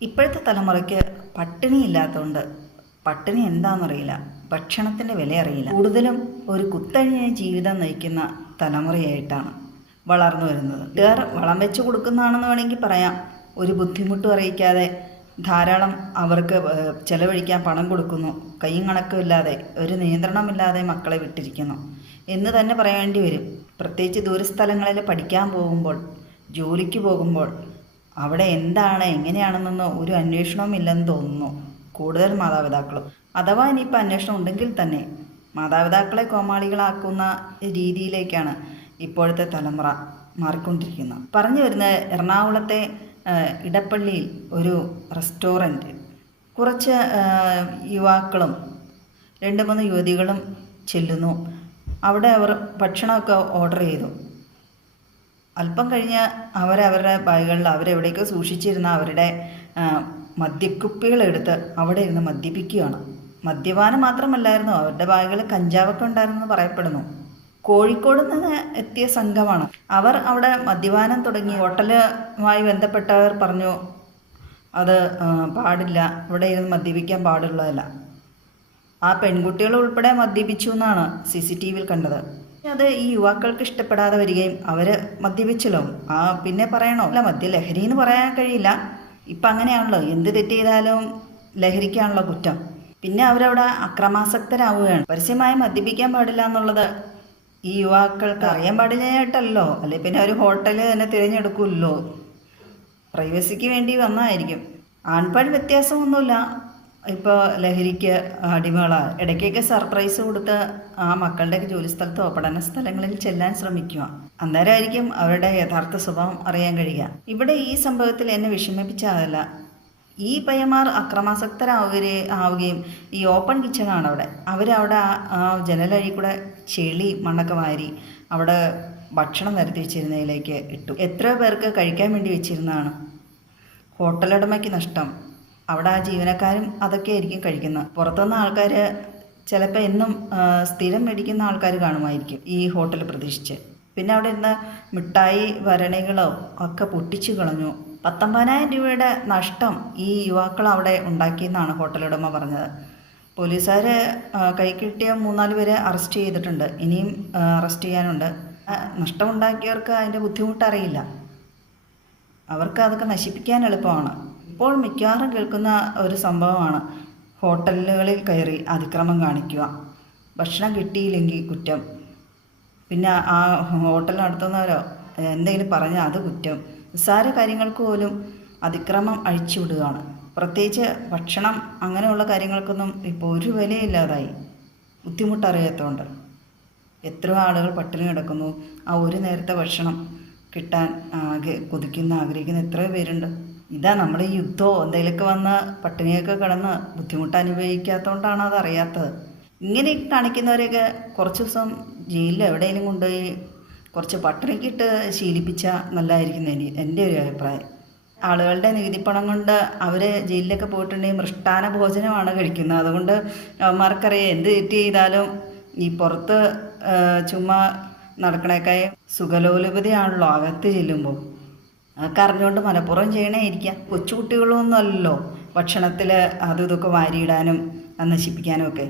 ഇപ്പോഴത്തെ തലമുറയ്ക്ക് പട്ടിണി ഇല്ലാത്തതുകൊണ്ട് പട്ടിണി എന്താണെന്നറിയില്ല ഭക്ഷണത്തിന്റെ വില അറിയില്ല കൂടുതലും ഒരു കുത്തഴിഞ്ഞ ജീവിതം നയിക്കുന്ന തലമുറയായിട്ടാണ് വളർന്നു വരുന്നത്. വേറെ വളം വെച്ച് കൊടുക്കുന്നതാണെന്ന് വേണമെങ്കിൽ പറയാം. ഒരു ബുദ്ധിമുട്ടും അറിയിക്കാതെ ധാരാളം അവർക്ക് ചെലവഴിക്കാൻ പണം കൊടുക്കുന്നു. കൈയും കണക്കുമില്ലാതെ ഒരു നിയന്ത്രണമില്ലാതെ മക്കളെ വിട്ടിരിക്കുന്നു. എന്ന് തന്നെ പറയേണ്ടി വരും. പ്രത്യേകിച്ച് ദൂരസ്ഥലങ്ങളിൽ പഠിക്കാൻ പോകുമ്പോൾ ജോലിക്ക് പോകുമ്പോൾ അവിടെ എന്താണ്? എങ്ങനെയാണെന്നൊന്നും ഒരു അന്വേഷണവും ഇല്ലെന്ന് തോന്നുന്നു. കൂടുതൽ മാതാപിതാക്കളും. അഥവാ ഇനിയിപ്പോൾ അന്വേഷണം ഉണ്ടെങ്കിൽ തന്നെ മാതാപിതാക്കളെ കോമാളികളാക്കുന്ന രീതിയിലേക്കാണ് ഇപ്പോഴത്തെ തലമുറ മാറിക്കൊണ്ടിരിക്കുന്നത്. പറഞ്ഞു വരുന്നത് എറണാകുളത്തെ ഇടപ്പള്ളിയിൽ ഒരു റെസ്റ്റോറന്റ്. കുറച്ച് യുവാക്കളും രണ്ട് മൂന്ന് യുവതികളും ചെല്ലുന്നു. അവിടെ അവർ ഭക്ഷണമൊക്കെ ഓർഡർ ചെയ്തു. അല്പം കഴിഞ്ഞ് അവരവരുടെ ബാഗുകളിൽ അവരെവിടേക്കോ സൂക്ഷിച്ചിരുന്ന അവരുടെ മദ്യക്കുപ്പികളെടുത്ത് അവിടെ ഇരുന്ന് മദ്യപിക്കുകയാണ്. മദ്യപാനം മാത്രമല്ലായിരുന്നു അവരുടെ ബാഗുകളിൽ കഞ്ചാവൊക്കെ ഉണ്ടായിരുന്നെന്ന് പറയപ്പെടുന്നു. കോഴിക്കോട് നിന്ന് എത്തിയ സംഘമാണ്. അവർ അവിടെ മദ്യപാനം തുടങ്ങി. ഹോട്ടലുമായി ബന്ധപ്പെട്ടവർ പറഞ്ഞു അത് പാടില്ല. ഇവിടെ ഇരുന്ന് മദ്യപിക്കാൻ പാടുള്ളതല്ല. ആ പെൺകുട്ടികൾ ഉൾപ്പെടെ മദ്യപിച്ചു എന്നാണ് സി സി ടി വിയിൽ കണ്ടത്. അത് ഈ യുവാക്കൾക്ക് ഇഷ്ടപ്പെടാതെ വരികയും അവർ മദ്യപിച്ചല്ലോ. ആ പിന്നെ പറയണോ? അല്ല മദ്യ ലഹരി എന്ന് പറയാൻ കഴിയില്ല. ഇപ്പം അങ്ങനെയാണല്ലോ. എന്ത് തെറ്റ് ചെയ്താലും ലഹരിക്കാണല്ലോ കുറ്റം. പിന്നെ അവരവിടെ അക്രമാസക്തരാവുകയാണ്. പരസ്യമായി മദ്യപിക്കാൻ പാടില്ല എന്നുള്ളത് ഈ യുവാക്കൾക്ക് അറിയാൻ പാടില്ലായിട്ടല്ലോ അല്ലെ പിന്നെ ഒരു ഹോട്ടൽ തന്നെ തിരഞ്ഞെടുക്കുമല്ലോ. പ്രൈവസിക്ക് വേണ്ടി വന്നായിരിക്കും. ആൺപാൺ വ്യത്യാസമൊന്നുമില്ല. ഇപ്പോൾ ലഹരിക്ക് അടിമകളാണ് ഇടയ്ക്കൊക്കെ സർപ്രൈസ് കൊടുത്ത് ആ മക്കളുടെ ജോലി സ്ഥലത്തോ പഠന സ്ഥലങ്ങളിൽ ചെല്ലാൻ ശ്രമിക്കുക. അന്നേരമായിരിക്കും അവരുടെ യഥാർത്ഥ സ്വഭാവം അറിയാൻ കഴിയുക. ഇവിടെ ഈ സംഭവത്തിൽ എന്നെ വിഷമിപ്പിച്ചതല്ല ഈ പയ്യന്മാർ അക്രമാസക്തരാവുകയും ആവുകയും ഈ ഓപ്പൺ കിച്ചണാണ് അവിടെ അവരവിടെ ആ- ആ ജനലഴി കൂടെ ചെളി മണ്ണൊക്കെ വാരി അവിടെ ഭക്ഷണം നിരത്തി വെച്ചിരുന്നതിലേക്ക് ഇട്ടു. എത്ര പേർക്ക് കഴിക്കാൻ വേണ്ടി വെച്ചിരുന്നതാണ്. ഹോട്ടലുടമയ്ക്ക് നഷ്ടം. അവിടെ ആ ജീവനക്കാരും അതൊക്കെ ആയിരിക്കും കഴിക്കുന്നത്. പുറത്തുനിന്ന് ആൾക്കാർ ചിലപ്പോൾ എന്നും സ്ഥിരം മേടിക്കുന്ന ആൾക്കാർ കാണുമായിരിക്കും ഈ ഹോട്ടൽ പ്രതീക്ഷിച്ച്. പിന്നെ അവിടെ ഇരുന്ന് മിഠായി ഭരണികളോ ഒക്കെ പൊട്ടിച്ചു കളഞ്ഞു. പത്തൊമ്പതിനായിരം രൂപയുടെ നഷ്ടം ഈ യുവാക്കൾ അവിടെ ഉണ്ടാക്കിയെന്നാണ് ഹോട്ടലുടമ പറഞ്ഞത്. പോലീസുകാർ കൈ കിട്ടിയ മൂന്നാൽ പേരെ അറസ്റ്റ് ചെയ്തിട്ടുണ്ട്. ഇനിയും അറസ്റ്റ് ചെയ്യാനുണ്ട്. നഷ്ടമുണ്ടാക്കിയവർക്ക് അതിന്റെ ബുദ്ധിമുട്ടറിയില്ല അവർക്ക് അതൊക്കെ നശിപ്പിക്കാൻ എളുപ്പമാണ്. ഇപ്പോൾ മിക്കവാറും കേൾക്കുന്ന ഒരു സംഭവമാണ്. ഹോട്ടലുകളിൽ കയറി അതിക്രമം കാണിക്കുക. ഭക്ഷണം കിട്ടിയില്ലെങ്കിൽ കുറ്റം. പിന്നെ ആ ഹോട്ടൽ നടത്തുന്നവരോ എന്തെങ്കിലും പറഞ്ഞാൽ അത് കുറ്റം. നിസ്സാര കാര്യങ്ങൾക്ക് പോലും അതിക്രമം അഴിച്ചുവിടുകയാണ് പ്രത്യേകിച്ച് ഭക്ഷണം അങ്ങനെയുള്ള കാര്യങ്ങൾക്കൊന്നും ഇപ്പോൾ ഒരു വിലയില്ലാതായി. ബുദ്ധിമുട്ടറിയാത്തതുകൊണ്ട് എത്രയോ ആളുകൾ പട്ടിണി കിടക്കുന്നു. ആ ഒരു നേരത്തെ ഭക്ഷണം കിട്ടാൻ ആകെ കൊതിക്കുന്ന ആഗ്രഹിക്കുന്ന എത്രയോ പേരുണ്ട്. ഇതാ നമ്മൾ യുദ്ധമോ എന്തെങ്കിലുമൊക്കെ വന്ന് പട്ടിണിയൊക്കെ കിടന്ന് ബുദ്ധിമുട്ട് അനുഭവിക്കാത്തതുകൊണ്ടാണ് അതറിയാത്തത്. ഇങ്ങനെ കാണിക്കുന്നവരെയൊക്കെ കുറച്ച് ദിവസം ജയിലിൽ എവിടെയെങ്കിലും കൊണ്ടുപോയി കുറച്ച് പട്ടിണിക്കിട്ട് ശീലിപ്പിച്ചാൽ നല്ലതായിരിക്കും എന്റെ എന്റെ ഒരു അഭിപ്രായം. ആളുകളുടെ നികുതിപ്പണം കൊണ്ട് അവർ ജയിലിലൊക്കെ പോയിട്ടുണ്ടെങ്കിൽ മൃഷ്ടാന ഭോജനമാണ് കഴിക്കുന്നത്. അതുകൊണ്ട് അവന്മാർക്കറിയാം എന്ത് തെറ്റ് ചെയ്താലും ഈ പുറത്ത് ചുമ്മാ നടക്കണേക്കായി സുഖലോലുപതയാണല്ലോ അകത്ത് ചെല്ലുമ്പോൾ. അതൊക്കെ അറിഞ്ഞുകൊണ്ട് മനഃപൂർവം ചെയ്യണേയിരിക്കാം കൊച്ചുകുട്ടികളൊന്നും അല്ലല്ലോ ഭക്ഷണത്തിൽ അതും ഇതൊക്കെ വാരിയിടാനും നശിപ്പിക്കാനും ഒക്കെ.